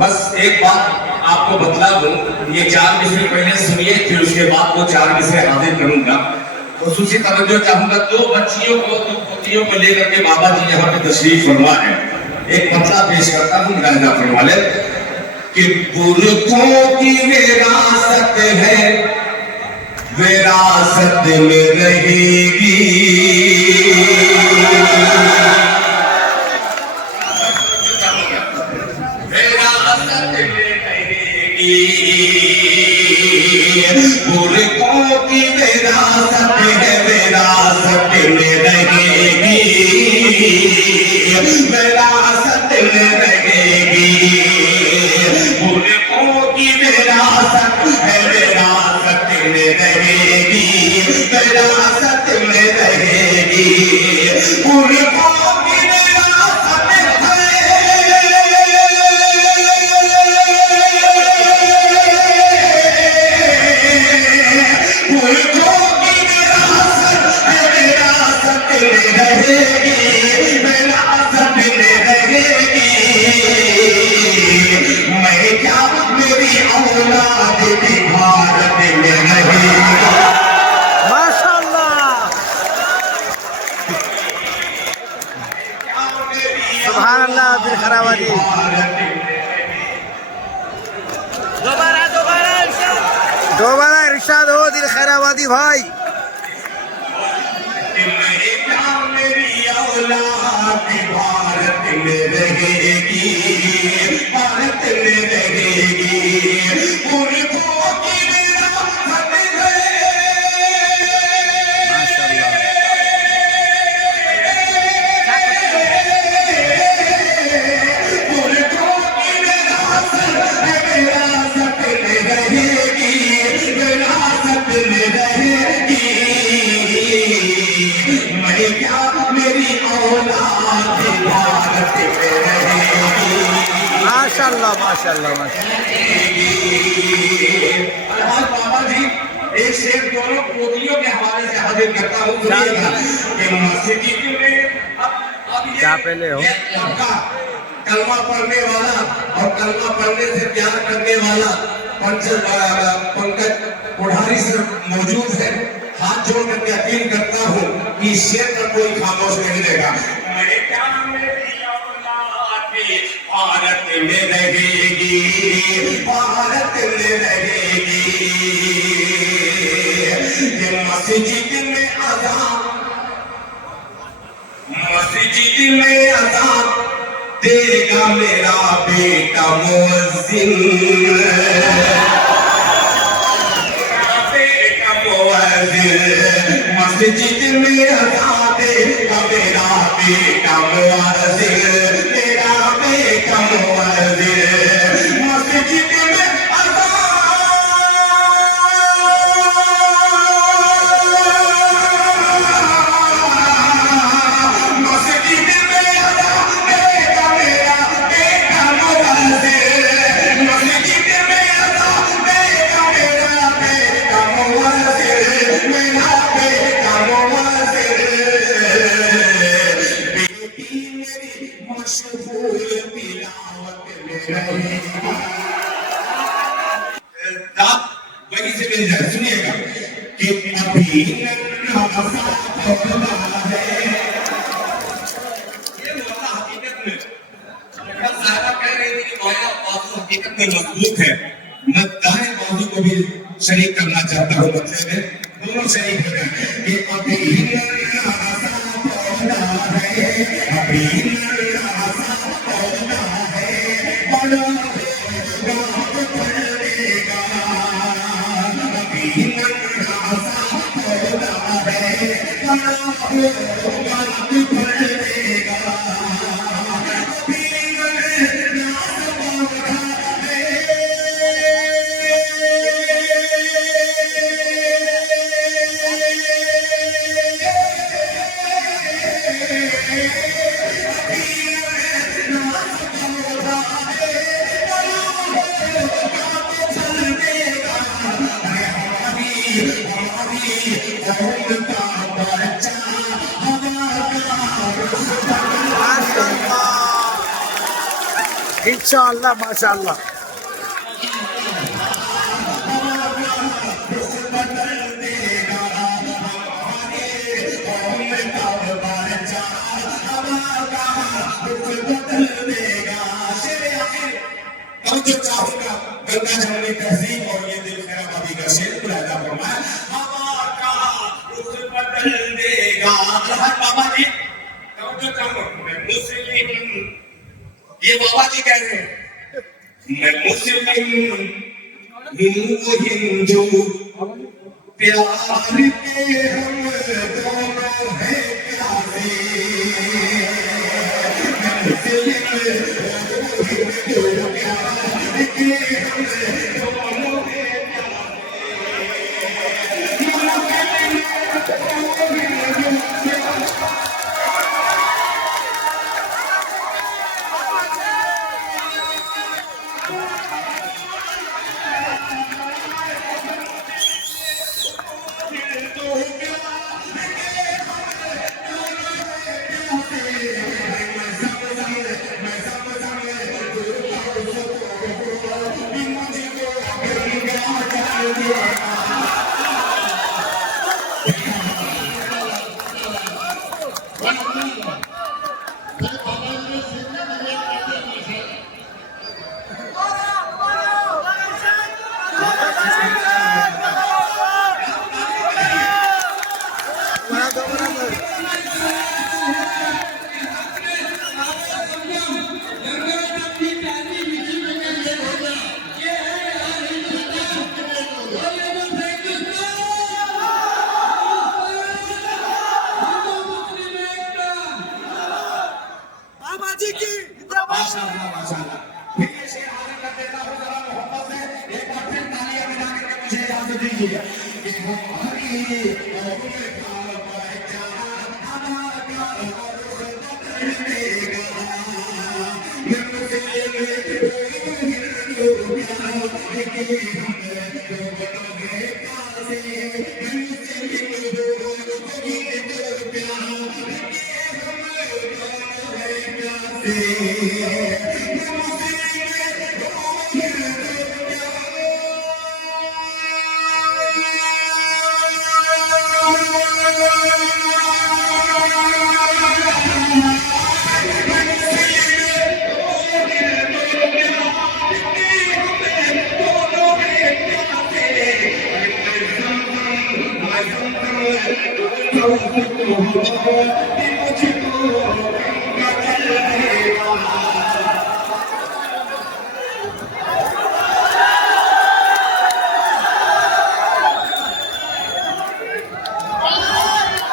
बस एक बात आपको बतला दूं, ये 4 विषय पहले सुनिए, फिर उसके बाद वो 4 विषय हाजिर करूंगा। खुसूसी तवज्जो चाहूंगा, 2 बच्चियों को 2 पोतियों को लेकर के बाबा जी यहाँ पे तशरीफ फरमा है। एक मतला पेश करता हूँ मुलाहिजा फरमाले कि पुरखों की विरासत है, विरासत में रहेगी, पुरखों की विरासत है, विरासत में रहेगी, विरासत में रहेगी। पुरखों की विरासत है, विरासत में रहेगी, विरासत में रहेगी। पुरखों दोबारा इरशाद हो दिल खैराबादी भाई। मेरी औलाद भारत में रहेगी, भारत में रहेगी। पुरखों की विरासत है, पुरखों की विरासत है, विरासत में रहेगी, विरासत में रहेगी। मैं क्या मेरी औलाद भारत में रहेगी। माशाल्लाह माशाल्लाह बाबा जी एक शेर दोनों पोतियों के हवाले से हाजिर करता हूँ। मस्जिद में अब क्या पहले हो कलमा पढ़ने वाला और कलमा पढ़ने से प्यार करने वाला पंकज कोठारी से मौजूद है। हाथ जोड़ करके अपील करता हूँ कि इस शेर पर कोई खामोश नहीं रहेगा। मेरे क्या मेरी औलाद भारत में रहेगी, भारत में रहेगी। ये मस्जिद में अज़ान, मस्जिद में अज़ान देगा मेरा बेटा मुअज्जिन, मस्जिद में अज़ान देगा मेरा बेटा मुअज्जिन, मेरा बेटा मुअज्जिन। मस्जिद में वही से मिल जाए। सुनिएगा कि अभी ये हकीकत में साहबा कह रही थी कि गोया बाजू हकीकत में मजबूत है। मैं दाएं बाजू को भी शरीक करना चाहता हूँ, बच्चे में दोनों शरीक हो जाए कि अभी इंशाअल्लाह माशाअल्लाह। अब जो चाहूंगा गंगा जमुनी तहजीब और ये दिल खैराबादी का शेर बुलाया फरमाया हवा का रुख बदल देगा। बाबा जी अब जो चाहूंगा मैं मुस्लिम, ये बाबा जी कह रहे हैं मैं मुस्लिम हिंदू प्यार के हम दोनों हैं प्यारे। माशाअल्लाह माशाअल्लाह। फिर ये शेर हाजिर कर देता हूँ जरा मोहब्बत से एक बार फिर तालियां बजा करके मुझे इजाजत दीजिए कि Oh,